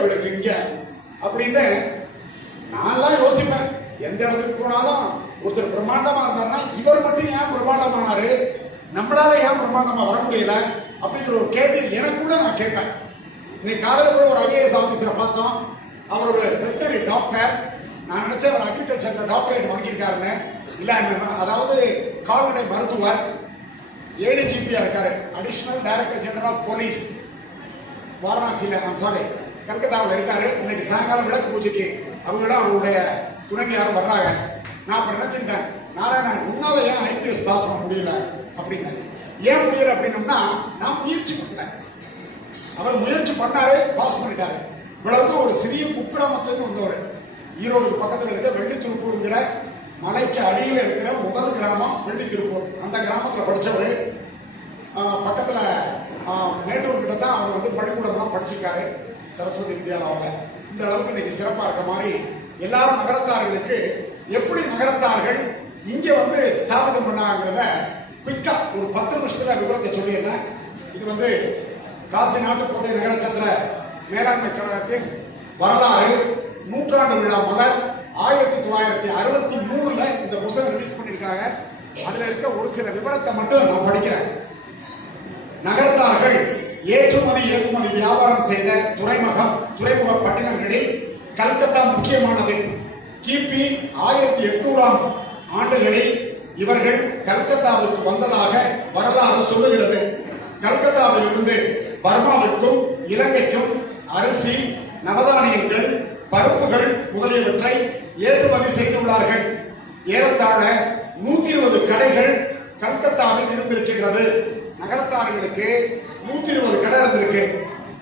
அவர்களுக்கு இங்க அப்படின்னு நான்லாம் யோசிப்பேன். எந்த இடத்துக்கு போனாலும் ஒருத்தர் பிரம்மாண்டமா இருந்தாருன்னா இவர் மட்டும் ஏன் பிரம்மாண்டமானாரு, நம்மளால ஏன் பிரம்மாண்டமா வர முடியல அப்படிங்கிற ஒரு கேள்வி எனக்குள்ள நான் கேட்பேன். இன்னைக்கு காலையில் கூட ஒரு IAS ஆபீசரை பார்த்தோம். அவர் ஒரு வெட்டரி டாக்டர். நான் நினைச்சேன் அவர் அக்ரிகல்ச்சர்ல டாக்டரேட் வாங்கியிருக்காருன்னு. இல்ல, அதாவது கால்நடை மருத்துவர், ADGP-யா இருக்காரு, additional director general of police, வாரணாசியில, கல்கத்தாவில் இருக்காரு. இன்னைக்கு சாயங்காலம் விளக்கு பூஜைக்கு அவங்களாம் அவருடைய துணைவியாரும் வர்றாங்க. நான் அப்ப நினைச்சுட்டேன், நாராயணன் உன்னால ஏன் IPS பாஸ் பண்ண முடியல அப்படின்னு. ஏன் முடியல அப்படின்னம்னா நான் முயற்சி பண்ணேன், அவர் முயற்சி பண்ணாரு, பாஸ் பண்ணிட்டாரு. இவ்வளவு ஒரு சிறிய குக்கிராமத்திலிருந்து வந்தவர். ஈரோடு பக்கத்தில் இருக்க வெள்ளித்திருப்பூர்ங்கிற மலைக்கு அடியில் இருக்கிற முதல் கிராமம் வெள்ளித்திருப்பூர். அந்த கிராமத்தில் படிச்சவர். பக்கத்துல மேட்டூர் கிட்ட தான் அவர் வந்து பள்ளிக்கூடம் படிச்சிருக்காரு, சரஸ்வதி வித்யாலயாவில். இந்த அளவுக்கு இன்னைக்கு சிறப்பா இருக்க மாதிரி எல்லாரும் நகரத்தார்களுக்கு எப்படி நகரத்தார்கள் இங்க வந்து ஸ்தாபிதம் பண்ணாங்கிறத குயிக்கா ஒரு 10 நிமிஷத்துல விவரத்தை சொல்லிடுறேன். இது வந்து காசி நாட்டுக்கோட்டை நகரச்சத்திர மேலாண்மை கழகத்தின் வரலாறு நூற்றாண்டு விழா மலர் 1963 இந்த புத்தகம் ரிலீஸ் பண்ணிருக்காங்க. அதுல இருக்க ஒரு சில விவரத்தை மட்டும் நான் படிக்கிறேன். நகரத்தார்கள் ஏற்றுமதி இறக்குமதி வியாபாரம் செய்த துறைமுக பட்டினங்களில் கல்கத்தா முக்கியமானது. கிபி 1800 ஆண்டுகளில் இவர்கள் கல்கத்தாவுக்கு வந்ததாக வரலாறு சொல்லுகிறது. கல்கத்தாவில் இருந்து பர்மாவிற்கும் இலங்கைக்கும் அரிசி, நவதானியங்கள், பருப்புகள் முதலியவற்றை ஏற்றுமதி செய்துள்ளார்கள். ஏறத்தாழ 120 கடைகள் கல்கத்தாவில் இருந்திருக்கின்றது. நகரத்தார்களுக்கு 120 கடை இருந்திருக்கு.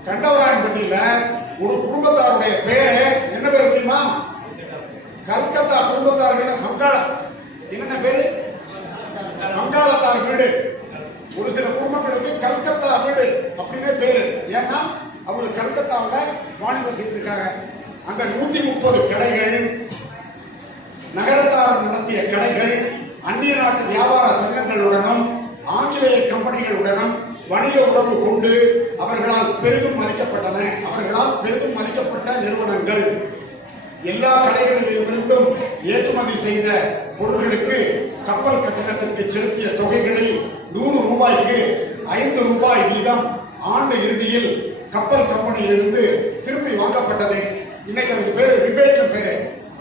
கண்டவராயன்பட்டியில ஒரு குடும்பத்தாருடைய பேரு என்ன பேர் தெரியுமா? கல்கத்தா குடும்பத்தார்கள் மங்காளம். என்ன பேரு? மங்காளத்தார் வீடு. ஒரு சில குடும்பங்களுக்கு கல்கத்தா வீடு அப்படின்னே பேரு. ஏன்னா அவங்க கல்கத்தாவில் வாணிபம் செய்திருக்காங்க. அந்த 130 கடைகள் நகரத்தார் நடத்திய கடைகள் அந்நிய நாட்டு வியாபார சங்கங்களுடனும் ஆங்கிலேய கம்பெனிகளுடனும் வணிக உறவு கொண்டு அவர்களால் பெரிதும் மதிக்கப்பட்டன. அவர்களால் பெரிதும் மதிக்கப்பட்ட நிறுவனங்கள். எல்லா கடைகளிலிருந்தும் ஏற்றுமதி செய்த பொருட்களுக்கு கப்பல் கட்டணத்திற்கு செலுத்திய தொகைகளில் 100 ரூபாய்க்கு 5 ரூபாய் வீதம் ஆண்டு இறுதியில் கப்பல் கம்பெனியிலிருந்து திருப்பி வாங்கப்பட்டது. இன்னைக்கு அதுக்கு பேரு ரிபேட் பேரு.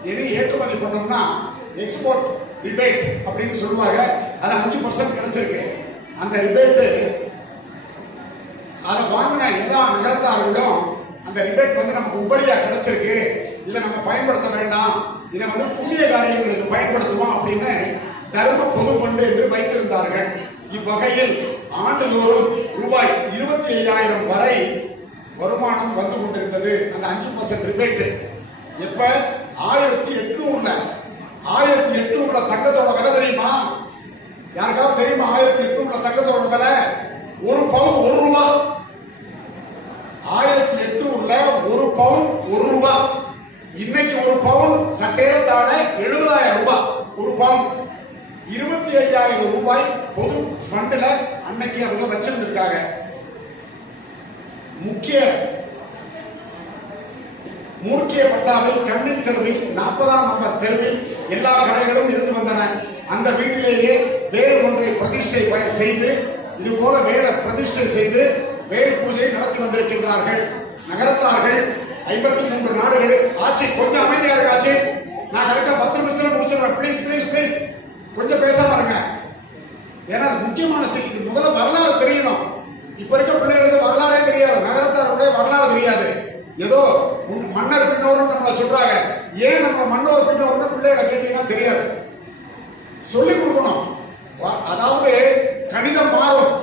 இனி ஏற்றுமதி பண்ணோம்னா எக்ஸ்போர்ட் ரிபேட் அப்படின்னு சொல்லுவாங்க. அது 5% கிடைச்சிருக்கு. அந்த ரிபேட் அதை வாங்கின எல்லா நகரத்தார்களும் அந்த ரிபேட் வந்து நமக்கு உபரியா கிடைச்சிருக்கு, இதை நம்ம பயன்படுத்த வேண்டாம், இதை வந்து புண்ணிய காரியங்களுக்கு பயன்படுத்துவோம் அப்படின்னு தர்ம பொது பண்டு என்று வைத்திருந்தார்கள். இவ்வகையில் ஆண்டுதோறும் ரூபாய் 25,000 வரை வருமானம் வந்து கொண்டிருந்தது. அந்த 5% ரிபேட் எப்ப 1800 தங்கத்தோட விலை தெரியுமா? யாருக்காவது தெரியுமா? 1800 தங்கத்தோட விலை ஒரு பவுன் 1 ரூபாய். 1800 ஒரு பவுன் 1 ரூபாய். இன்னைக்கு ஒரு பவுன் சட்டேரத்தாழ 70,000 ரூபாய். ஒரு பவுன் 25,000 ரூபாய் பொது ஃபண்டுல அன்னைக்கு அவங்க வச்சிருந்திருக்காங்க. மூர்க்கிய பட்டாவில் கண்ணில் தெருவில் 40ஆம் நம்பர் தெருவில் எல்லா கடைகளும் இருந்து வந்தன. அந்த வீட்டிலேயே வேறு ஒன்றை பிரதிஷ்டை செய்து இது போல வேற பிரதிஷ்டை செய்து வேல் பூஜை நடத்தி வந்திருக்கின்றார்கள். நகரத்தார்கள் 53 நாடுகளில் ஆட்சி. கொஞ்சம் அமைதியா இருக்கு ஆட்சி. நான் கரெக்டா 10 நிமிஷத்துல முடிச்சிடுறேன். பிளீஸ் பிளீஸ் பிளீஸ் கொஞ்சம் பேசாம இருங்க. ஏன்னா முக்கியமான செய்தி. முதல்ல வரலாறு தெரியணும். இப்ப இருக்க பிள்ளைகளுக்கு வரலாறே தெரியாது. நகரத்தாருடைய வரலாறு தெரியாது. ஏதோ மன்னர் பின்னோர்னு நம்மள சொல்றாங்க. ஏன் நம்ம மன்னோர் பின்னோர்னு பிள்ளைகளை கேட்டீங்கன்னா தெரியாது. சொல்லிக் கொடுக்கணும். அதாவது கணிதம் மாறும்,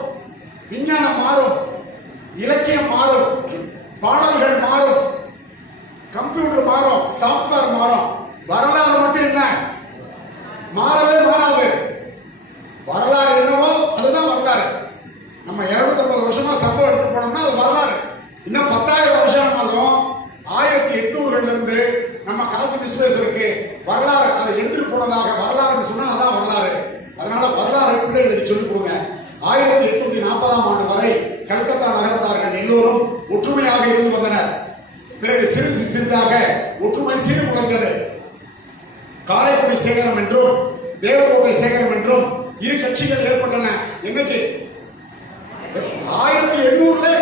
விஞ்ஞானம் மாறும், இலக்கியம் மாறும், பாடல்கள் மாறும், கம்ப்யூட்டர் மாறும், சாப்ட்வேர் மாறும். வரலாறு மட்டும் என்ன மாறவே மாறாது. வரலாறு என்னவோ அதுதான் வரலாறு. நம்ம 250 வருஷமா சம்பவம் எடுத்து போனோம்னா அது வரலாறு. இன்னும் 10,000 வருஷம் ஆனாலும் 1800 இருந்து நம்ம காசி விஸ்வேஸ்வருக்கு வரலாறு அதை எடுத்துட்டு போனதாக வரலாறு சொன்னா அதான் வரலாறு. அதனால வரலாறு பிள்ளைகளுக்கு சொல்லிக் கொடுங்க. 1840ஆம் ஆண்டு வரை கல்கத்தா நகரத்தார்கள் எல்லோரும் ஒற்றுமையாக இருந்து வந்தனர். பிறகு புதிதாக ஒற்றுமை சீர்குலைந்தது. காரைக்குடி சேகரம் என்றும் தேவகோட்டை சேகரம் என்றும் இரு கட்சிகள் ஏற்பட்டன. இன்னைக்கு 1800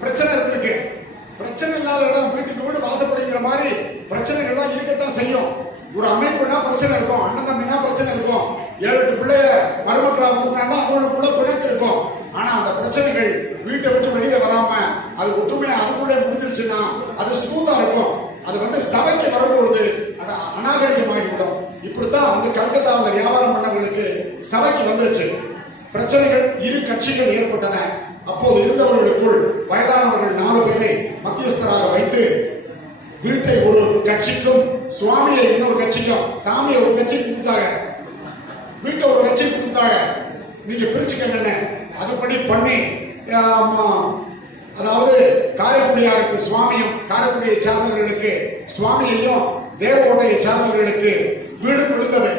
பிரச்சனை இருக்கு. பிரச்சனை இல்லாத இடம் வீட்டுக்கு வீடு வாசப்படுங்கிற மாதிரி பிரச்சனைகள்லாம் இருக்கத்தான் செய்யும். ஒரு அமைப்புனா பிரச்சனை இருக்கும், அண்ணன் தம்பினா பிரச்சனை இருக்கும், 7-8 பிள்ளைய மருமக்களா வந்தாங்கன்னா அவங்களுக்குள்ள பிணைப்பு இருக்கும். ஆனா அந்த பிரச்சனைகள் வீட்டை விட்டு வெளியில வராம அது ஒற்றுமையா அதுக்குள்ளே முடிஞ்சிருச்சுன்னா அது ஸ்மூத்தா இருக்கும். அது சபைக்கு வரும்பொழுது அது அநாகரிகமாகிவிடும். இப்படித்தான் அந்த கல்கத்தாவில் வியாபாரம் பண்ணவர்களுக்கு சபைக்கு வந்துருச்சு. பிரச்சனைகள் இரு கட்சிகள் ஏற்பட்டன. அப்போது இருந்தவர்களுக்குள் வயதானவர்கள் 4 பேரை மத்தியஸ்தராக வைத்து வீட்டை ஒரு கட்சிக்கும் சுவாமியை இன்னொரு கட்சிக்கும், சாமியை ஒரு கட்சிக்கு கொடுத்தாங்க, வீட்டை ஒரு கட்சிக்கு கொடுத்தாங்க, நீங்க பிரிச்சுக்கங்க. அதுபடி பண்ணி அதாவது காரைக்குடியாருக்கு சுவாமியும் காரைக்குடியை சார்ந்தவர்களுக்கு சுவாமியையும் தேவகோட்டையை சார்ந்தவர்களுக்கு வீடு விழுந்தது.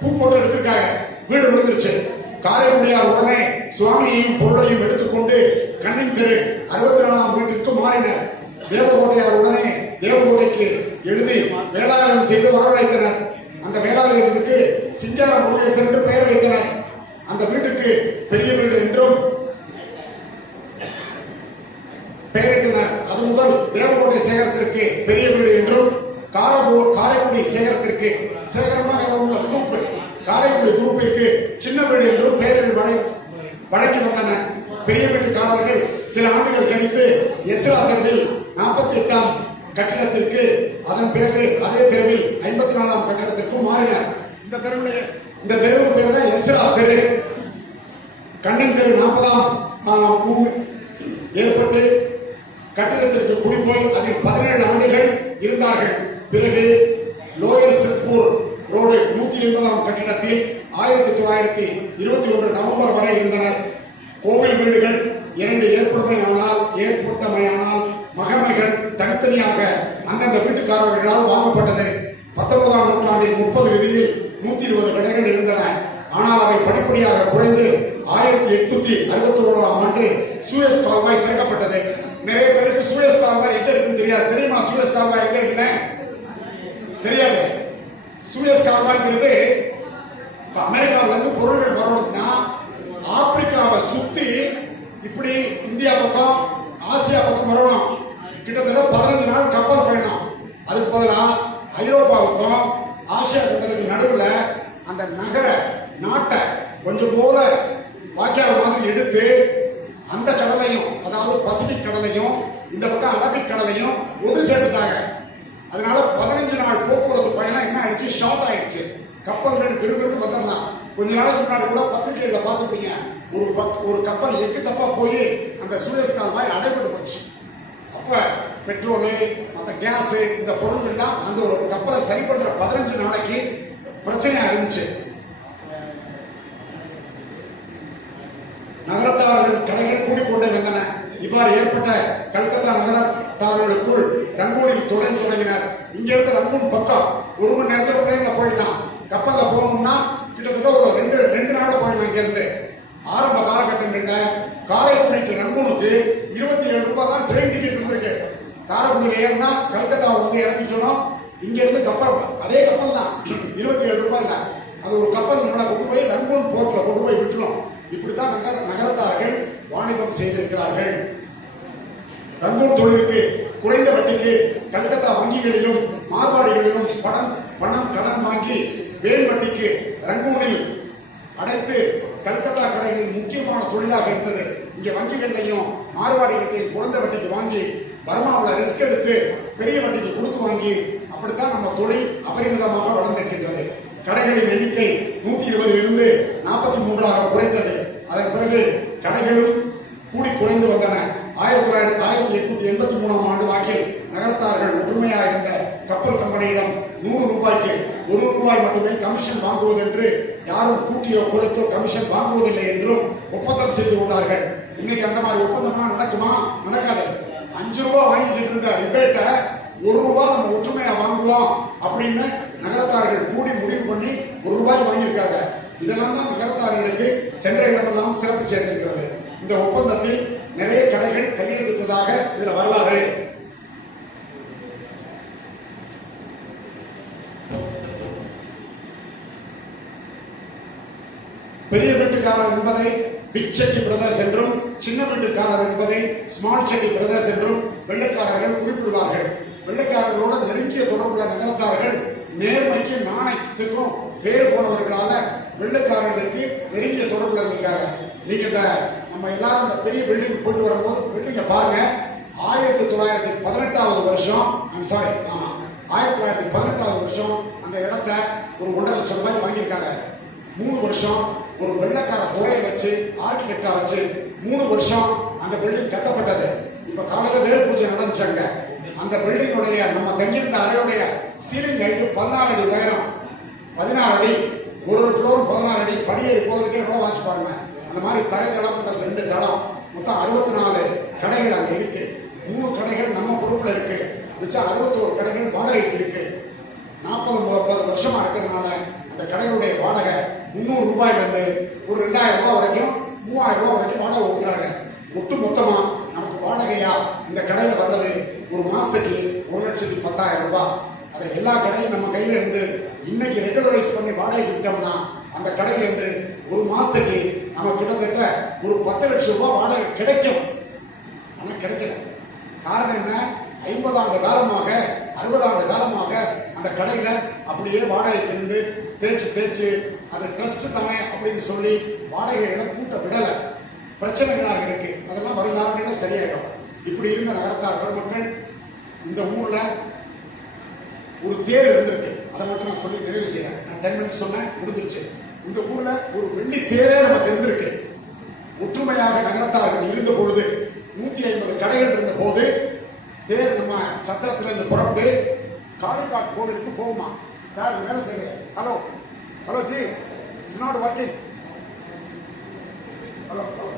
பூ போட்டு எடுத்திருக்காங்க, வீடு விழுந்துருச்சு. காரைக்குடியார் உடனே சுவாமியையும் பொருளையும் எடுத்துக்கொண்டு கண்ணின் தெரு 64ஆம் வீட்டிற்கு மாறினர். தேவகோட்டையார் உடனே தேவகோட்டைக்கு எழுதி வேளாளம் செய்து வரவழைத்தனர். அந்த வேளாளர்களுக்கு சிங்கார முருகேசன் என்று பெயர் வைத்தனர். அந்த வீட்டுக்கு பெரிய வீடு என்றும் பெயரிட்டனர். அது முதல் தேவகோட்டை சேகரத்திற்கு பெரிய வீடு என்றும், காரைக்குடி சேகரத்திற்கு சேகரமாக உள்ள குரூப் காரைக்குடி குரூப்பிற்கு சின்ன வீடு என்றும் பெயர்கள் வழங்கி வந்தன. பெரிய வீட்டுக்காரர்கள் சில ஆண்டுகள் கழித்து எஸ்ரா தெருவில் 48ஆம் கட்டிடத்திற்கு, அதன் பிறகு அதே தெருவில் 54ஆம் கட்டிடத்திற்கும் மாறினர். இந்த தெருவுக்கு பேர் தான் எஸ்ரா தெரு. கண்ணின் தெரு 40ஆம் ஏற்பட்டு கட்டிடத்திற்கு குடிபோய் அதில் 17 ஆண்டுகள் இருந்தார்கள். பிறகு லோயர் சிற்பூர் ரோடு 180ஆம் கட்டிடத்தில் 1921 நவம்பர் வரை இருந்தனர். கோவில் வீடுகள் 2 ஏற்பட்டமையானால் மகமைகள் தனித்தனியாக அந்தந்த வீட்டுக்காரர்களால் வாங்கப்பட்டது. 19ஆம் நூற்றாண்டின் 30 விதியில் 120 கடைகள் இருந்தன. ஆனால் அவை படிப்படியாக குறைந்து 1861ஆம் ஆண்டு சூயஸ் கால்வாய் திறக்கப்பட்டது. நிறைய பேருக்கு சூயஸ் கால்வாய் எங்க இருக்குன்னு தெரியாது. தெரியுமா சூயஸ் கால்வாய் எங்க இருக்குன்னு? தெரியாது. சூயஸ் கால்வாய்ங்கிறது அமெரிக்காவில இருந்து பொருள்கள் வரணும்னா ஆப்பிரிக்காவை சுத்தி இப்படி இந்தியா பக்கம் ஆசியா பக்கம் வரணும். கிட்டத்தட்ட 15 நாள் கப்பல் பயணம். அதுக்கு பதிலாக ஐரோப்பாவுக்கும் ஆசியா கண்டத்துக்கு நடுவில் அந்த நாட்டை கொஞ்சம் போல வாக்கியாவை மாதிரி எடுத்து அந்த கடலையும், அதாவது பசிபிக் கடலையும் இந்த பக்கம் அரபிக் கடலையும் ஒன்று சேர்த்துட்டாங்க. அதனால 15 நாள் போக்குவரத்து பயணம் என்ன ஆயிடுச்சு, ஷார்ட் ஆயிடுச்சு. கப்பல்கள் விறுவிறுன்னு வந்துடலாம். கொஞ்ச நாளைக்கு முன்னாடி கூட பத்திரிகையில பார்த்துட்டீங்க, ஒரு கப்பல் எக்கு தப்பா போய் அந்த சூயஸ் கால்வாய் அடைபட்டு போச்சு. அப்ப பெட்ரோலு, அந்த கேஸ், இந்த பொருள் எல்லாம் அந்த ஒரு கப்பலை சரி பண்ற 15 நாளைக்கு பிரச்சனை இருந்துச்சு. நகரத்தார்கள் கடைகள் கூடிக்கொண்டே வந்தன. இவ்வாறு ஏற்பட்ட கல்கத்தா நகரத்தார்களுக்குள் ரங்கூனில் தொடங்கினர். இங்க இருந்து ரங்கூன் பக்கம் 1 மணி நேரத்தில் பிளேன்ல போயிடலாம். கப்பல்ல போகணும்னா கிட்டத்தட்ட ஒரு 2 நாள் போயிடலாம். இங்க இருந்து ஆரம்ப காலகட்டங்கள்ல காரைக்குடிக்கு ரங்கூனுக்கு 27 ரூபாய் தான் ட்ரெயின் டிக்கெட் இருந்திருக்கு. காரைக்குடியில் ஏறினா கல்கத்தா இறங்கிக்கணும். இங்க இருந்து கப்பல், அதே கப்பல் தான், 27 ரூபாய் தான். அது ஒரு கப்பல் நம்மளை கொண்டு போய் ரங்கூன் போர்ட்ல கொண்டு போய் விட்டுரும். இப்படித்தான் நகரத்தார்கள் வாணிபம் செய்திருக்கிறார்கள். ரங்கூன் தொழிலுக்கு குறைந்த வட்டிக்கு கல்கத்தா வங்கிகளிலும் மார்வாடிகளிலும் பணம் கடன் வாங்கி வேல் வட்டிக்கு ரங்கூனில் அடைத்து கல்கத்தா கடைகளில் முக்கியமான தொழிலாக இருந்தது. இங்க வங்கிகளையும் மார்வாடிகளையும் குறைந்த வட்டிக்கு வாங்கி பர்மாவில் ரிஸ்க் எடுத்து பெரிய வட்டிக்கு கொடுத்து வாங்கி அப்படித்தான் நம்ம தொழில் அபரிமிதமாக வளர்ந்திருக்கின்றது. கடைகளின் எண்ணிக்கை 120 இருந்து 43 குறைந்தது. அதன் பிறகு கடைகளும் கூடி குறைந்து வந்தன. 1883ஆம் ஆண்டு வாக்கில் நகரத்தார்கள் ஒற்றுமையாக இருந்த கப்பல் கம்பெனியிடம் 100 ரூபாய்க்கு 1 ரூபாய் மட்டுமே கமிஷன் வாங்குவது என்று, யாரும் கூட்டியோ குறைத்தோ கமிஷன் வாங்குவதில்லை என்றும் ஒப்பந்தம் செய்து கொண்டார்கள். இன்னைக்கு அந்த மாதிரி ஒப்பந்தமா நடக்குமா? நடக்காது. 5 ரூபாய் வாங்கிட்டு இருந்த ரிபேட்டை 1 ரூபாய் நம்ம ஒற்றுமையா வாங்குவோம் அப்படின்னு நகரத்தார்கள் கூடி முடிவு பண்ணி 1 ரூபாய் வாங்கியிருக்காங்க. இதெல்லாம் தான் நகரத்தார்களுக்கு சென்ற இடமெல்லாம் சிறப்பு சேர்ந்திருக்கிறது. இந்த ஒப்பந்தத்தில் நிறைய கடைகள் கையெழுத்திட்டதாக இதுல வரலாறு. பெரிய வீட்டுக்காரர் என்பதை பிக் செட்டி பிரதர்ஸ் என்றும் சின்ன வீட்டுக்காரர் என்பதை ஸ்மால் செட்டி பிரதர்ஸ் என்றும் வெள்ளைக்காரர்கள் குறிப்பிடுவார்கள். வெள்ளைக்காரர்களோட நெருங்கிய தொடர்புள்ள நகரத்தார்கள் நேர்மைக்கு நாணயத்துக்கும் பேர் போனவர்களால வெள்ளைக்காரர்களுக்கு நெருங்கிய தொடர்புல இருக்காங்க. நீங்க நம்ம எல்லாரும் இந்த பெரிய பில்டிங் போயிட்டு வரும்போது பில்டிங்க பாருங்க. 1918 வருஷம் 1918 வருஷம் அந்த இடத்தை ஒரு 1.5 லட்சம் ரூபாய் வாங்கியிருக்காங்க. 3 வருஷம் ஒரு வெள்ளக்கார துறையை வச்சு ஆர்கிடெக்டா வச்சு 3 வருஷம் அந்த பில்டிங் கட்டப்பட்டது. இப்ப காலையில வேறு பூஜை நடந்துச்சாங்க. அந்த பில்டிங்குடைய நம்ம தங்கியிருந்த அறையுடைய சீலிங் ஹைட் 16 அடி உயரம், 16 அடி, ஒரு ஃப்ளோர் 16 அடி. படியேறி போறதுக்கே எவ்வளவு வாட்சி பாருங்க. அந்த மாதிரி தரைத்தளம் பிளஸ் 2 தளம் மொத்தம் 64 கடைகள் அங்க இருக்கு. 3 கடைகள் நம்ம பொறுப்புல இருக்கு. மிச்சம் 61 கடைகள் வாடகைக்கு இருக்கு. 40-50 வருஷமா இருக்கிறதுனால அந்த கடைகளுடைய வாடகை 300 ரூபாயில இருந்து ஒரு 2000 ரூபாய் வரைக்கும் 3000 ரூபாய் வரைக்கும் வாடகை கொடுக்குறாங்க. ஒட்டு மொத்தமா நமக்கு வாடகையா இந்த கடையில வர்றது ஒரு மாசத்துக்கு 1,10,000 ரூபாய். அதை எல்லா கடையும் நம்ம கையில இருந்து இன்னைக்கு ரெகுலரைஸ் பண்ணி வாடகை விட்டோம்னா அந்த கடையில இருந்து ஒரு மாசத்துக்கு நம்ம கிட்டத்தட்ட ஒரு 10 லட்சம் ரூபாய் வாடகை கிடைக்கும். ஆனா கிடைக்கல. காரணம் என்ன? 50 ஆண்டு காலமாக 60 ஆண்டு காலமாக அந்த கடையில அப்படியே வாடகைக்கு இருந்து தேய்ச்சு அது ட்ரஸ்ட் தானே அப்படின்னு சொல்லி வாடகைகளை கூட்ட விடல. பிரச்சனைகளாக இருக்கு. அதெல்லாம் வருங்காலங்களில் சரியாயிடும். இப்படி இருந்த நகரத்தார் மக்கள் இந்த ஊர்ல ஒரு தேர் இருந்திருக்கு. அதை மட்டும் நான் சொல்லி நிறைவு செய்யறேன். நான் 10 மினிட்ஸ் சொன்னேன், முடிஞ்சிருச்சு. இந்த ஊர்ல ஒரு வெள்ளி தேரே நமக்கு இருந்திருக்கு. ஒற்றுமையாக நகரத்தார்கள் இருந்த பொழுது 150 கடைகள் இருந்த போது தேர் நம்ம சத்திரத்துல இருந்து புறப்பட்டு காளிகாட் கோவிலுக்கு போகுமா. சார் வேலை செய்யுங்க. Hello hello ji, it's not walking. Hello hello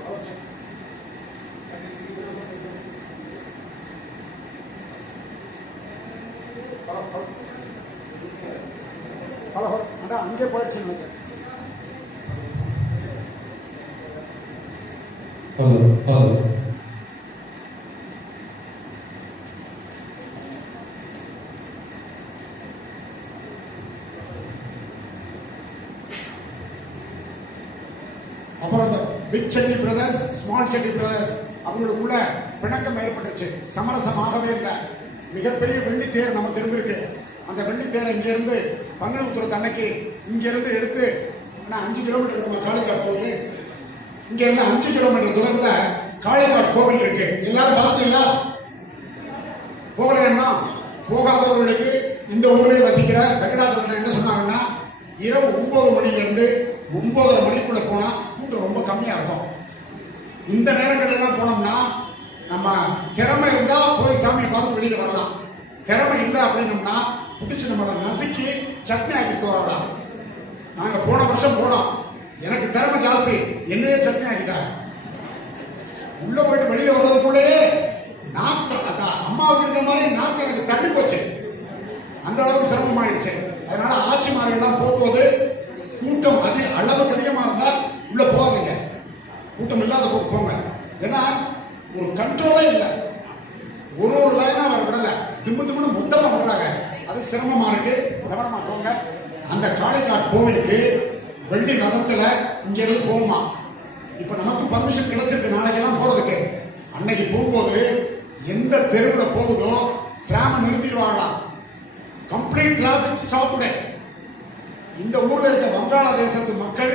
hello hello அதான் அங்கே போயிடுச்சு எனக்கு. ஹலோ ஹலோ அப்புறம் இந்த big Chetty brothers small Chetty brothers அவங்களுக்குள்ள பிணக்கம் ஏற்பட்டுச்சு. சமரசமாகவே இல்லை. மிகப்பெரிய வெள்ளி தேர் நமக்கு இருந்திருக்கு. அந்த வெள்ளி தேரை இங்க இருந்து பங்குனி உத்திரத்து அன்னைக்கு இங்க இருந்து எடுத்து 5 கிலோமீட்டர் நம்ம காளிகாட் போகுது. இங்க இருந்து 5 கிலோமீட்டர் தூரத்துல காளிகாட் கோவில் இருக்கு. எல்லாரும் பார்த்தீங்களா? போகலன்னா போகாதவர்களுக்கு இந்த ஊர்லயே வசிக்கிற வெங்கடாச்சலம் என்ன சொன்னாங்கன்னா, இரவு 9 மணில இருந்து 9:30 மணிக்குள்ள போனா கூட்டம் ரொம்ப கம்மியா இருக்கும். இந்த நேரங்கள்ல எல்லாம் போனோம்னா நம்ம திறமை இருந்தா போய் சாமியை பார்த்து வெளியே வரலாம். திறமை இல்லை அப்படின்னோம்னா பிடிச்சு நம்ம நசுக்கி சட்னி ஆக்கிட்டு வரலாம். நாங்க போன வருஷம் போனோம். எனக்கு திறமை ஜாஸ்தி, என்னையே சட்னி ஆக்கிட்டாங்க. உள்ள போயிட்டு வெளியே வர்றதுக்குள்ளேயே நாக்கு அம்மாவுக்கு இருக்கிற மாதிரி நாக்கு எனக்கு தள்ளி போச்சு. அந்த அளவுக்கு சிரமமாயிடுச்சு. அதனால ஆட்சிமார்கள்லாம் போகும்போது கூட்டம் அளவுக்கு அதிகமா இருந்தா உள்ள போகாதீங்க. கூட்டம் இல்லாத போது போங்க. ஏன்னா ஒரு கண்ட்ரோலே இல்லை. ஒரு லைனா அவர் விடல, திம்முன்னு மொத்தமா விடுறாங்க. அது சிரமமா இருக்கு. கவனமா போங்க. அந்த காளிகாட் கோவிலுக்கு வெள்ளி ரதத்துல இங்க இருந்து போகுமா. இப்ப நமக்கு பர்மிஷன் கிடைச்சிருக்கு நாளைக்கெல்லாம் போறதுக்கு. அன்னைக்கு போகும்போது எந்த தெருவில் போகுதோ டிராம நிறுத்திடுவாங்களாம். Complete traffic stop. இந்த ஊர்ல இருக்க வங்காளதேசத்து மக்கள்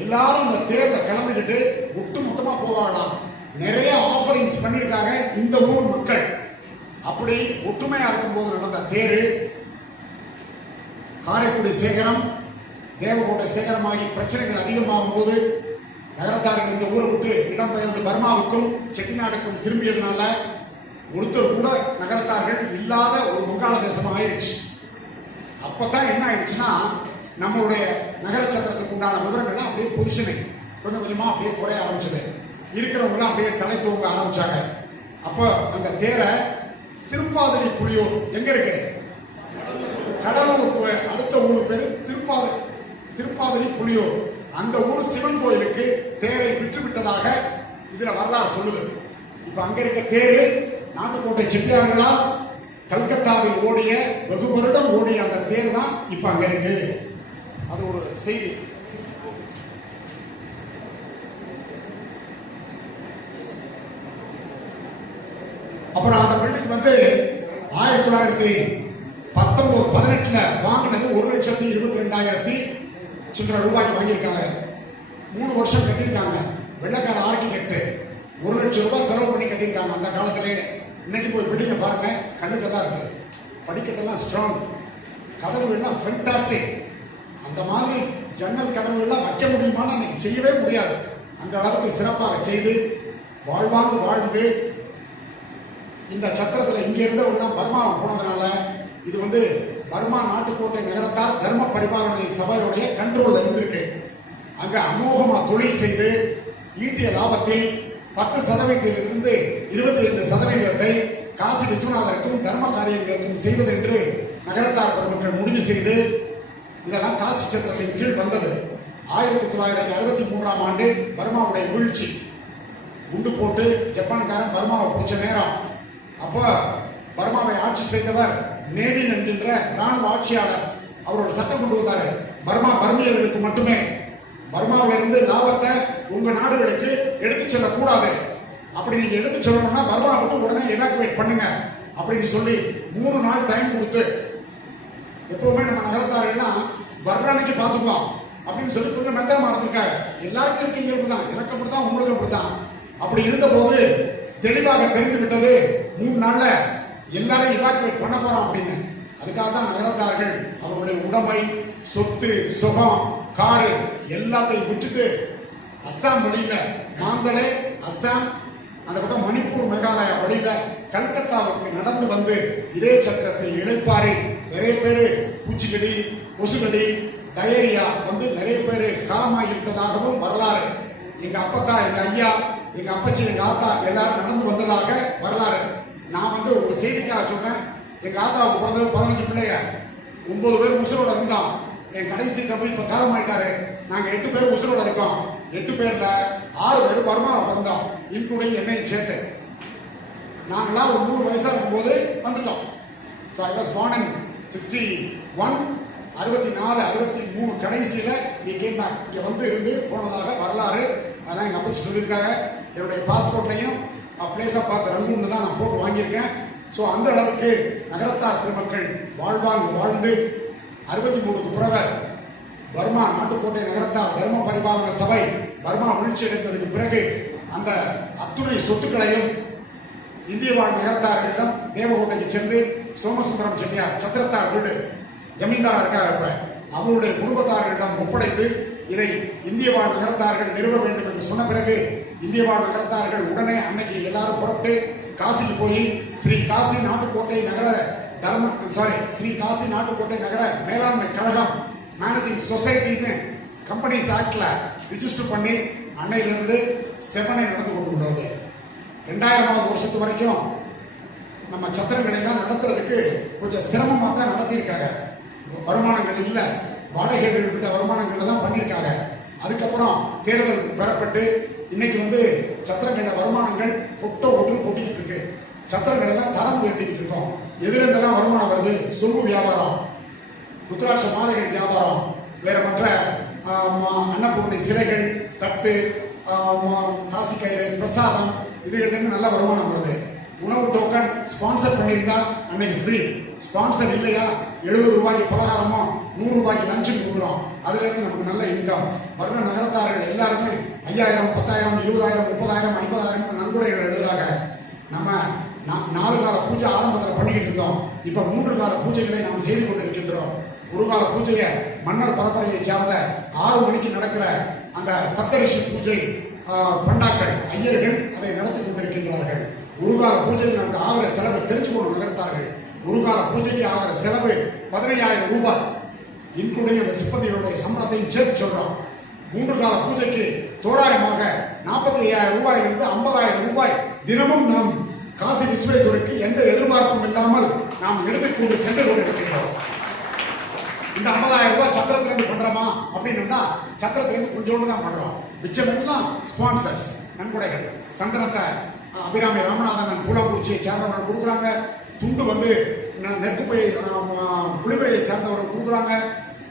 எல்லாரும் இந்த தேர்ல கலந்துகிட்டு ஒட்டு மொத்தமா போவாங்களாம். நிறைய ஆஃபரிங்ஸ் பண்ணிருக்காங்க இந்த ஊர் மக்கள். அப்படி ஒற்றுமையா இருக்கும் போது நடந்த தேரு காரைக்குடி சேகரம் தேவகோட்டை சேகரமாகி பிரச்சனைகள் அதிகமாகும் போது நகரத்தார்கள் இந்த ஊரை விட்டு இடம்பெயர்ந்து பர்மாவுக்கும் செட்டிநாடுக்கும் திரும்பியதுனால ஒருத்தர் கூட நகரத்தார்கள் இல்லாத ஒரு வங்காளதேசம் ஆயிடுச்சு. அப்பதான் என்ன ஆயிடுச்சுன்னா, நம்மளுடைய நகர சட்டத்துக்கு உண்டான விவரங்கள்லாம் அப்படியே பொசிஷனிங் கொஞ்சம் கொஞ்சமா அப்படியே குறைய ஆரம்பிச்சது. இருக்கிறவங்க அப்படியே தலை தூங்க ஆரம்பிச்சாங்க. அப்ப அந்த தேரை திருப்பாதிரி புலியூர் எங்க இருக்கு? கடலூருக்கு அடுத்த ஊர் பேரு திருப்பாதிரி புலியூர். அந்த ஊர் சிவன் கோயிலுக்கு தேரை விட்டுவிட்டதாக இதுல வரலாறு சொல்லுது. இப்ப அங்க இருக்க தேரு நாட்டுக்கோட்டை செட்டியார்களால் கல்கத்தாவில் ஓடிய வெகு வருடம் ஓடிய அந்த தேர் தான் இப்ப அங்க இருக்கு. அது ஒரு செய்தி. அப்புறம் அந்த பில்டிங் வந்து 1918 வாங்கினது 1,22,000 சில்லற ரூபாய்க்கு வாங்கியிருக்காங்க. 3 வருஷம் கட்டியிருக்காங்க. வெள்ளக்கார ஆர்கிடெக்ட் 1 லட்சம் ரூபாய் செலவு பண்ணி கட்டியிருக்காங்க அந்த காலத்திலே. இன்னைக்கு போய் பில்டிங்க பாருங்க, கண்ணுக்கெல்லாம் இருக்கு. படிக்கட்டெல்லாம் ஸ்ட்ராங், கதவு எல்லாம் ஃபென்டாஸ்டிக். அந்த மாதிரி ஜன்னல் கதவு எல்லாம் வைக்க முடியுமான்னு இன்னைக்கு செய்யவே முடியாது. அந்த அளவுக்கு சிறப்பாக செய்து வாழ்வாங்கு வாழ்ந்து இந்த சத்திரத்தில் இங்க இருந்தவர்கள் பர்மா போனதுனால இது வந்து பர்மா நாட்டுக்கோட்டை நகரத்தார் தர்ம பரிபாலனை சபையுடைய கண்ட்ரோல்ல இருந்திருக்கு. அங்க அமோகமா தொழில் செய்து ஈட்டிய லாபத்தில் 10% 25% காசி விஸ்வநாதருக்கும் தர்ம காரியங்களுக்கும் செய்வது என்று நகரத்தார் பெருமக்கள் முடிவு செய்து இதெல்லாம் காசி சத்திரத்தின் கீழ் வந்தது. 1963ஆம் ஆண்டு பர்மாவுடைய வீழ்ச்சி, குண்டு போட்டு ஜப்பான்காரன் பர்மாவை பிடிச்ச நேரம். அப்ப பர்மாவை ஆட்சி செய்தவர் நேவின் என்கின்ற ராணுவ ஆட்சியாளர். அவர் ஒரு சட்டம் கொண்டு வந்தாரு, பர்மியர்களுக்கு மட்டுமே பர்மாவிலிருந்து லாபத்தை உங்க நாடுகளுக்கு எடுத்து செல்லக்கூடாது. அப்படி நீங்க எடுத்து சொல்லணும்னா பர்மா விட்டு உடனே எவாக்குவேட் பண்ணுங்க அப்படின்னு சொல்லி 3 நாள் டைம் கொடுத்து, எப்பவுமே நம்ம நகரத்தாரெல்லாம் வர்றன்னைக்கு பார்த்துப்போம் அப்படின்னு சொல்லி கொஞ்சம் மெத்தமா இருந்திருக்காங்க. எல்லாருக்கும் இருக்க இயல்பு தான், எனக்கு அப்படித்தான் உங்களுக்கு அப்படித்தான். அப்படி இருந்த போது தெளிவாக தெரிந்து விட்டது 3 நாள்ல எல்லாரும் இவாக்குவேட் பண்ண போறோம் அப்படின்னு. அதுக்காக தான் நகரத்தார்கள் அவருடைய உடைமை, சொத்து, சுகம், காடு எல்லாத்தையும் விட்டுட்டு அஸ்ஸாம் வழியில மாந்தளை, அஸ்ஸாம், அந்த பக்கம் மணிப்பூர், மேகாலயா வழியில கல்கத்தாவுக்கு நடந்து வந்து இதே சக்கரத்தில் இழைப்பாரி நிறைய பேரு பூச்சிக்கடி, கொசுக்கடி, டயரியா வந்து நிறைய பேரு காலமாகிவிட்டதாகவும் வரலாறு. எங்க அப்பத்தா, எங்க ஐயா, எங்க அப்பச்சி, எங்க ஆத்தா எல்லாரும் நடந்து வந்ததாக வரலாறு. நான் வந்து ஒரு செய்திக்காக சொல்றேன். எங்க ஆத்தாவுக்கு பிறந்தது 15 பிள்ளைங்க, 9 பேர் உசுரோட இருந்தோம். என் கடைசி தம்பி இப்ப காலமாயிட்டாரு. நாங்க 8 பேர் உசுரோட இருக்கோம். 8 பேர்ல 6 பேர் பர்மாவை பிறந்தோம், இன்க்ளூடிங் என்னையும் சேர்த்து. நாங்கெல்லாம் ஒரு 3 வயசா இருக்கும்போது வந்துட்டோம். So I was born in 61, 64, 63 கடைசியில இங்க வந்து இருந்து போனதாக வரலாறு. அதான் எங்க அப்பச்சி சொல்லியிருக்காங்க. என்னுடைய பாஸ்போர்ட்லையும் பிளேஸ் ஆஃப் பார்த்து ரங்கூன் தான் நான் போட்டு வாங்கியிருக்கேன். ஸோ அந்த அளவுக்கு நகரத்தார் பெருமக்கள் வாழ்ந்து 63க்கு பிறகு பர்மா நாட்டுக்கோட்டை நகரத்தார் தர்ம பரிபாலன சபை பர்மா வீழ்ச்சி அடைந்ததுக்கு பிறகு அந்த அத்துணை சொத்துக்களையும் இந்திய வாழ் நகரத்தார்களிடம் தேவகோட்டைக்கு சென்று சோமசுந்தரம் செட்டியார் சத்திரத்தார் வீடு ஜமீன்தாரா இருக்கார், அவருடைய குடும்பத்தார்களிடம் ஒப்படைத்து இதை இந்திய வாழ் நகரத்தார்கள் நிறுவ வேண்டும் என்று சொன்ன பிறகு இந்திய வாழ் நகரத்தார்கள் உடனே அன்னைக்கு எல்லாரும் புறப்பட்டு காசிக்கு போய் ஸ்ரீ காசி நாட்டுக்கோட்டை நகர மேலாண்மை கழகம் மேனேஜிங் சொசைட்டின்னு கம்பெனிஸ் ஆக்ட்ல ரிஜிஸ்டர் பண்ணி அன்னையிலிருந்து செவனை நடந்து கொண்டு உள்ளது. 2000வது வருஷத்து வரைக்கும் நம்ம சத்திரங்களை எல்லாம் நடத்துறதுக்கு கொஞ்சம் சிரமமா தான் நடத்தியிருக்காங்க. வருமானங்கள் இல்ல, வாடகைகள் விட்ட வருமானங்கள் தான் பண்ணியிருக்காங்க. அதுக்கப்புறம் தேர்தல் பெறப்பட்டு இன்னைக்கு வந்து சத்திரங்கள வருமானங்கள் கொட்டிக்கிட்டு இருக்கு. சத்திரங்கள் எல்லாம் தரம் உயர்த்திக்கிட்டு இருக்கோம். எதுல இருந்தெல்லாம் வருமானம் வருது? சொம்பு வியாபாரம், ருத்ராட்ச மாலைகள் வியாபாரம், வேற மற்ற அன்னபூர்ணி சிலைகள், தட்டு, காசி கயிறு, பிரசாதம், இதுல இருந்து நல்ல வருமானம் வருது. உணவு டோக்கன் ஸ்பான்சர் பண்ணியிருந்தா அன்னைக்கு ஃப்ரீ, ஸ்பான்சர் இல்லையா 70 ரூபாய்க்கு பலகாரமோ 100 ரூபாய்க்கு லஞ்சம் கொடுக்குறோம். அதுல இருந்து நமக்கு நல்ல இன்கம். வர்ற நகரத்தார்கள் எல்லாருமே 5000, 10,000, 20,000, 30,000, 50,000 நன்கொடைகள் எழுதுறாங்க. நம்ம 4 கால பூஜை ஆரம்பத்தில் பண்ணிக்கிட்டு இருந்தோம். இப்ப 3 கால பூஜைகளை நாம் செய்து கொண்டிருக்கின்றோம். ஒரு கால பூஜையை மன்னர் பரம்பரையை சார்ந்த 6 மணிக்கு நடக்கிற அந்த சப்தரிஷி பூஜை பண்டாக்கள் ஐயர்கள் அதை நடத்தி கொண்டிருக்கின்றார்கள். ஒரு கால பூஜைக்கு நமக்கு ஆகிற செலவு தெரிஞ்சுக்கணும் நகரத்தார்கள். ஒரு கால பூஜைக்கு ஆகிற செலவு 15,000 ரூபாய், இன்க்ளூடிங் அந்த சிப்பந்திகளுடைய சம்பளத்தையும் சேர்த்து சொல்றோம். 3 கால பூஜைக்கு தோராயமாக 45,000 ரூபாயிலிருந்து 50,000 ரூபாய் தினமும் நாம் காசி விஸ்வேஸ்வருக்கு எந்த எதிர்பார்ப்பும் இல்லாமல் நாம் எடுத்துக்கொண்டு சென்று கொண்டிருக்கின்றோம். இந்த 50,000 ரூபாய் சத்திரத்திலிருந்து பண்றோமா அப்படின்னா சத்திரத்திலிருந்து கொஞ்சோண்டு தான் பண்றோம். மிச்சம் எல்லாம் ஸ்பான்சர்ஸ், நன்கொடைகள். சந்தனத்தை அபிராமி ராமநாதன் பூலாம்பூச்சியை சேர்ந்தவர்கள் கொடுக்குறாங்க. துண்டு வந்து நெற்குப்பை புளிவரையை சேர்ந்தவர்கள் கொடுக்குறாங்க.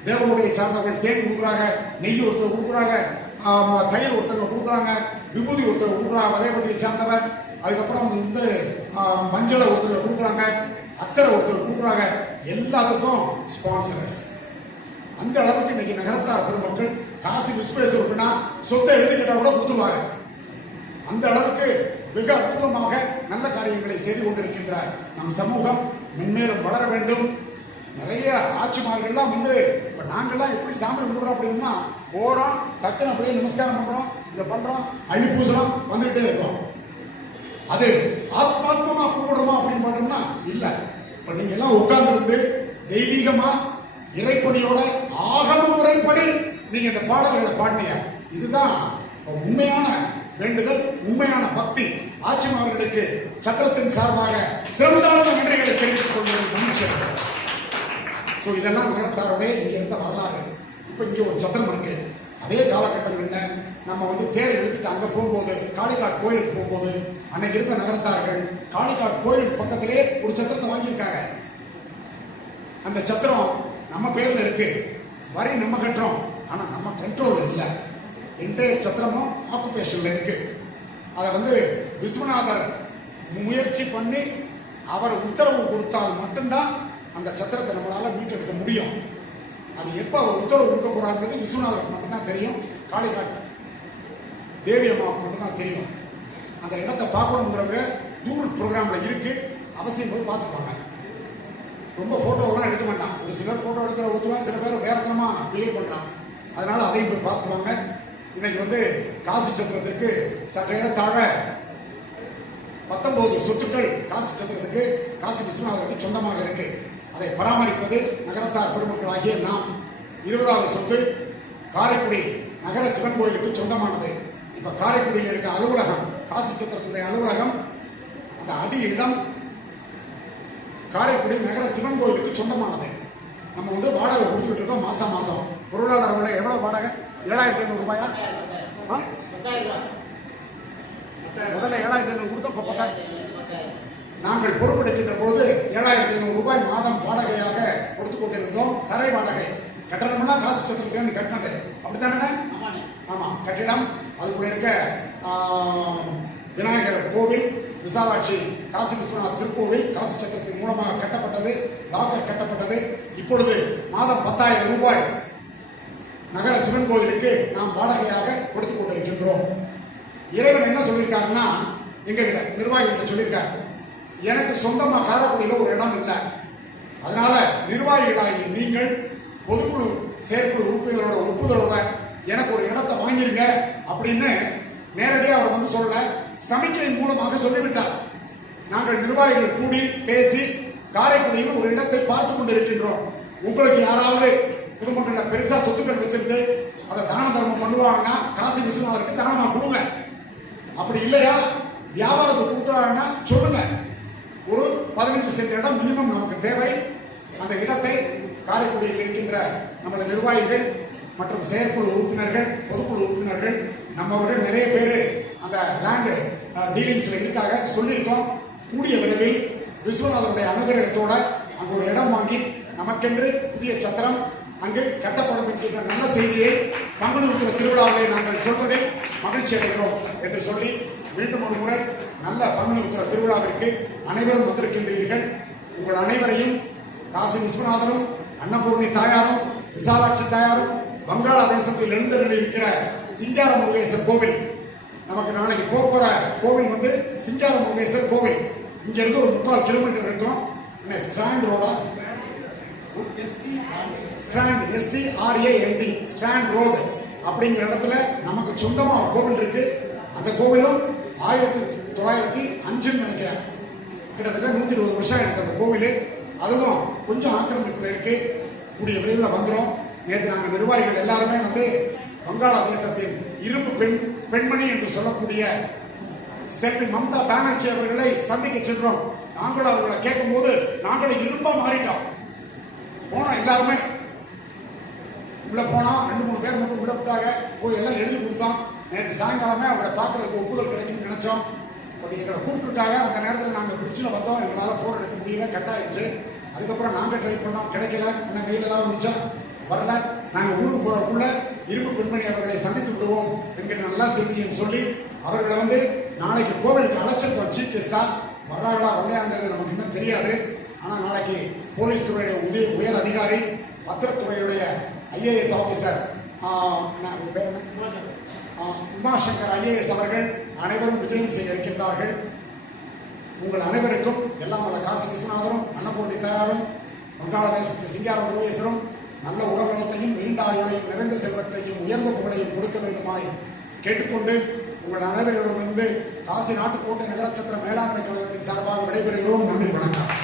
தேவனுடைய சார்ந்தவர்கள் தேன் கொடுக்குறாங்க, நெய் ஒருத்தர் கொடுக்குறாங்க, தயிர் ஒருத்தவங்க கொடுக்குறாங்க, விபூதி ஒருத்தர் கொடுக்குறாங்க, வரைபட்டியை சார்ந்தவர். அதுக்கப்புறம் வந்து மஞ்சளை ஒருத்தர் கொடுக்குறாங்க, அக்கறை ஒருத்தர் கொடுக்குறாங்க, எல்லாத்துக்கும் ஸ்பான்சர்ஸ். அந்த அளவுக்கு இன்னைக்கு நகரத்தார் பெருமக்கள் காசி விஸ்வேஸ்வரர்னா சொத்தை எழுதிக்கிட்டா கூட கொடுத்துருவாங்க. அந்த அளவுக்கு மிக அற்புதமாக நல்ல காரியங்களை செய்து கொண்டிருக்கின்ற நம் சமூகம் மென்மேலும் வளர வேண்டும். நிறைய ஆட்சிமார்கள்லாம் வந்து இப்ப நாங்கெல்லாம் எப்படி சாமி கும்பிடுறோம் அப்படின்னா, போறோம் டக்குன்னு அப்படியே நமஸ்காரம் பண்றோம், இதை பண்றோம், அள்ளி பூசலாம், வந்துகிட்டே இருக்கோம். அது ஆத்மாத்மமா கும்பிடுறோமா அப்படின்னு பாத்தோம்னா இல்ல. இப்ப நீங்க எல்லாம் உட்கார்ந்து இருந்து தெய்வீகமா இறைப்பணியோட ஆகம முறைப்படி நீங்க இந்த பாடல்களை பாடினீங்க. இதுதான் உண்மையான வேண்டுதல், உண்மையான பக்தி. ஆட்சிமார்களுக்கு சத்திரத்தின் சார்பாக சிறந்தார்ந்த நன்றிகளை தெரிவித்துக் கொள்வது மகிழ்ச்சி. இதெல்லாம் நகரத்தாரோட இங்க இருந்த வரலாறு. இப்ப இங்க ஒரு சத்திரம் இருக்கு. அதே காலகட்டங்களில் நம்ம வந்து பேர் எடுத்துட்டு அங்க போகும்போது, காளிகாட் கோயிலுக்கு போகும்போது, அன்னைக்கு இருந்த நகரத்தார்கள் காளிகாட் கோயிலுக்கு பக்கத்திலே ஒரு சத்திரத்தை வாங்கியிருக்காங்க. அந்த சத்திரம் நம்ம பேர்ல இருக்கு, வரி நம்ம கட்டுறோம், ஆனா நம்ம கண்ட்ரோல் இல்லை. என்டையர் சத்திரமும் ஆக்குபேஷன்ல இருக்கு. அதை வந்து விஸ்வநாதர் முயற்சி பண்ணி அவர் உத்தரவு கொடுத்தால் மட்டும்தான் அந்த சத்திரத்தை நம்மளால மீட்டெடுக்க முடியும். அது எப்ப அவர் உத்தரவு கொடுக்க போறாங்கிறது விஸ்வநாதருக்கு மட்டும்தான் தெரியும், காளிகாட் தேவி அம்மாவுக்கு மட்டும்தான் தெரியும். அந்த இடத்தை பார்க்கணுங்கிறவங்க டூர் ப்ரோக்ராம்ல இருக்கு, அவசியம் போய் பார்த்துப்பாங்க. ரொம்ப போட்டோவெல்லாம் எடுக்க மாட்டான். ஒரு சிலர் போட்டோ எடுக்கிற ஒத்துவா, சில பேர் வேறத்தனமா பிஹேவ் பண்றான். அதனால அதையும் போய் பார்த்துப்பாங்க. இன்னைக்கு வந்து காசி சத்திரத்திற்கு சற்றேறத்தாழ 19 சொத்துக்கள் காசி சத்திரத்துக்கு, காசி விஸ்வநாதருக்கு சொந்தமாக இருக்கு. அதை பராமரிப்பது நகரத்தார் பெருமக்கள் ஆகிய நாம். 20வது சொத்து காரைக்குடி நகர சிவன் கோயிலுக்கு சொந்தமானது. இப்ப காரைக்குடியில் இருக்க அலுவலகம், காசி சத்திரத்துடைய அலுவலகம், அந்த அடி இடம் காரைக்குடி நகர சிவன் கோயிலுக்கு சொந்தமானது. நம்ம வந்து வாடகை கொடுத்துட்டு இருக்கோம் மாசம் மாசம். பொருளாதார விலை எவ்வளவு வாடகை? 7,500 ரூபாயா? முதல்ல 7,500 கொடுத்தோம், இப்ப 10,000. நாங்கள் பொறுப்பெடுக்கின்ற போது 7,500 ரூபாய் மாதம் வாடகையாக கொடுத்து கொண்டிருந்தோம். தரை வாடகை. கட்டணம்னா காசு சத்திரத்துக்கு கட்டினது, அப்படித்தானே? ஆமா, கட்டிடம், அதுக்குள்ள இருக்க விநாயகர் கோவில், விசாலாட்சி காசி விஸ்வநாத் திருக்கோவில் காசி சத்திரத்தின் மூலமாக கட்டப்பட்டது, லாக்கர் கட்டப்பட்டது. இப்பொழுது மாதம் 10,000 ரூபாய் நகர சிவன் கோவிலுக்கு நாம் வாடகையாக கொடுத்துக் கொண்டிருக்கின்றோம். இறைவன் என்ன சொல்லியிருக்காருன்னா, எங்க கிட்ட நிர்வாகிகிட்ட சொல்லியிருக்காரு, எனக்கு சொந்தமா காரைக்குடியில ஒரு இடம் இல்லை, அதனால நிர்வாகிகளாகி நீங்கள் பொதுக்குழு செயற்குழு உறுப்பினர்களோட ஒப்புதலோட எனக்கு ஒரு இடத்தை வாங்கிருங்க அப்படின்னு நேரடியாக அவர் வந்து சொல்ல, சமிக்கையின் மூலமாக சொல்லிவிட்டார். நாங்கள் நிர்வாகிகள் கூடி பேசி காரைக்குடியில் ஒரு இடத்தை பார்த்து கொண்டிருக்கின்றோம். உங்களுக்கு யாராவது குடும்பங்கள்ல பெருசா சொத்துக்கள் வச்சிருந்து அதை தான தர்மம் பண்ணுவாங்கன்னா காசி விஸ்வநாதருக்கு தானமா கொடுங்க. அப்படி இல்லையா வியாபாரத்துக்கு கொடுக்குறாங்கன்னா சொல்லுங்க. ஒரு 15 சென்ட் இடம் மினிமம் நமக்கு தேவை. அந்த இடத்தை காரைக்குடியில் இருக்கின்ற நமது நிர்வாகிகள் மற்றும் செயற்குழு உறுப்பினர்கள், பொதுக்குழு உறுப்பினர்கள், நம்மவர்கள் நிறைய பேர் அந்த லேண்ட் டீலிங்ஸ்ல இருக்காங்க, சொல்லியிருக்கோம். கூடிய விரைவில் விஸ்வநாதருடைய அனுகிரகத்தோட அங்கு ஒரு இடம் வாங்கி நமக்கென்று புதிய சத்திரம் அங்கு கட்டப்படும் என்கின்ற நல்ல செய்தியை பங்குனி உத்திர திருவிழாவை நாங்கள் சொல்வதை மகிழ்ச்சி அடைகிறோம் என்று சொல்லி, மீண்டும் ஒரு முறை நல்ல பங்குனி உத்திர திருவிழாவிற்கு அனைவரும் வந்திருக்கின்றீர்கள். உங்கள் அனைவரையும் காசி விஸ்வநாதரும், அன்னபூர்ணி தாயாரும், விசாலாட்சி தாயாரும், வங்காளதேசத்தில் எழுந்தருளி இருக்கிற சிங்கார முருகேசர் கோவில், நமக்கு நாளைக்கு போகிற கோவில் வந்து சிங்கார முருகேசர் கோவில். இங்க இருந்து ஒரு 3/4 கிலோமீட்டர் இருக்கும். ஸ்டாண்ட் ரோடா, ஸ்டாண்ட் STRAND ஸ்டாண்ட் ரோடு அப்படிங்கிற இடத்துல நமக்கு சொந்தமா ஒரு கோவில் இருக்கு. அந்த கோவிலும் 1905 நினைக்கிறேன், கிட்டத்தட்ட 120 வருஷம் இருக்கு அந்த கோவில். அதுவும் கொஞ்சம் ஆக்கிரமிப்புல இருக்கு. கூடிய விரைவில் வந்துடும். நேற்று நாங்கள் நிர்வாகிகள் எல்லாருமே வந்து வங்காளதேசத்தின் இரும்பு பெண்மணி என்று சொல்லக்கூடிய செல்வி மம்தா பானர்ஜி அவர்களை சந்திக்க சென்றோம். நாங்களும் அவர்களை கேட்கும் போது நாங்களும் இரும்பா மாறிட்டோம். போனோம், எல்லாருமே உள்ள போனோம். 2-3 பேர் மட்டும் உள்ள விட்டாங்க. போய் எல்லாம் எழுதி கொடுத்தோம். நேற்று சாயங்காலமே அவங்களை பார்க்கறதுக்கு ஒப்புதல் கிடைக்கும்னு நினைச்சோம். பட் எங்களை கூப்பிட்டுருக்காங்க. அந்த நேரத்தில் நாங்கள் பிரிட்ஜில் வந்தோம். எங்களால் போன் எடுக்க முடியல, கட் ஆயிடுச்சு. அதுக்கப்புறம் நாங்கள் ட்ரை பண்ணோம், கிடைக்கல. என்ன மெயிலெல்லாம் வந்துச்சா, வரல. நாங்கள் ஊருக்கு போறதுக்குள்ள இரும்பு பெண்மணி அவர்களை சந்தித்து விடுவோம் என்கிற நல்ல செய்தியை சொல்லி அவர்களை நாளைக்கு கோவிலுக்கு அழைச்சிருக்கோம். சீஃப் கெஸ்டா வர்றாங்களா வரலையாங்கிறது நமக்கு இன்னும் தெரியாது. ஆனா நாளைக்கு போலீஸ் துறையுடைய உயர் அதிகாரி, பத்திரத்துறையுடைய IAS ஆபீசர் உமாசங்கர் IAS அவர்கள் அனைவரும் விஜயம் செய்ய இருக்கின்றார்கள். உங்கள் அனைவருக்கும் எல்லாம் வல்ல காசி விஸ்வநாதரும், அன்னபூர்ணி தாயாரும், வங்காள தேசத்து சிங்காரம் முருகேஸ்வரும் நல்ல உடல்நலத்தையும், நீண்ட ஆயுளையும், நிறைந்த செல்வத்தையும், உயர்ந்த புகழையும் கொடுக்க வேண்டுமாய் கேட்டுக்கொண்டு உங்கள் அனைவரிடமிருந்து காசி நாட்டுக்கோட்டை நகரச்சத்திர மேலாண்மை கழகத்தின் சார்பாக விடைபெறுகிறோம். நன்றி, வணக்கம்.